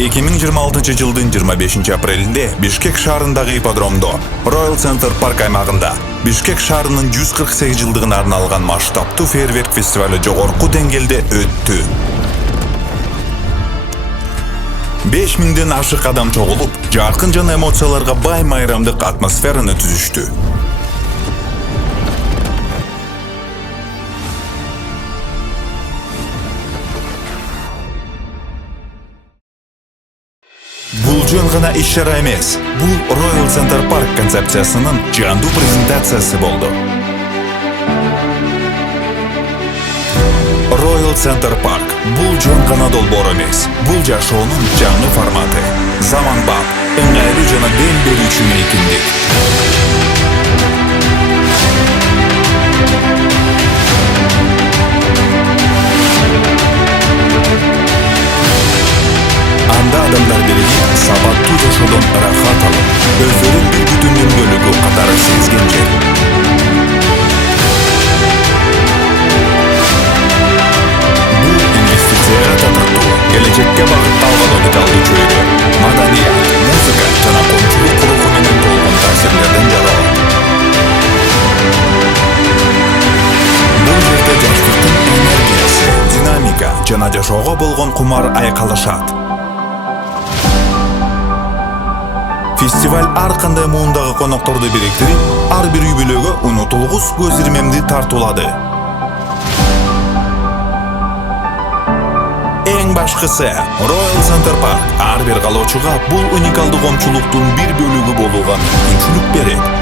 2026 жылдын 25 апрелинде Бишкек шаарындагы ипподромдо Royal Center Park аймагында Бишкек шаарынын 148 жылдыгына арналган масштабтуу фейерверк фестивалы жогорку деңгээлде өттү. 5000ден ашык адам чогулуп, жаркын жана эмоцияларга бай майрамдык атмосфераны түзүштү. Бул жөн гана иш-чара эмес, бул Royal Center Park концепциясынын жандуу презентациясы болду. Royal Center Park бул жөн гана долбоор эмес, бул жашоонун жаңы форматы. Заманбап, ыңгайлуу жана дем берүүчү мейкиндик. Анда адамдар биригип сабаттуу жашоодон ырахат алып, өздөрүн бир бүтүндүн бөлүгү катары сезген жер. Бул инвестицияга татыктуу, келечекке багытталган уникалдуу чөйрө, маданият, музыка жана коомчулук руху менен толгон таасирлерден жаралат. Бул жерде жаштыктын энергиясы, динамика жана жашоого болгон кумар айкалышат. Фестиваль ар кандай муундагы конокторду бириктирип, ар бир үй бүлөгө унутулгус көз ирмемди тартуулады. Эң башкысы, Royal Center Park ар бир калоочуга бул уникалдуу коомчулуктун бир бөлүгү болууга мүмкүнчүлүк берет.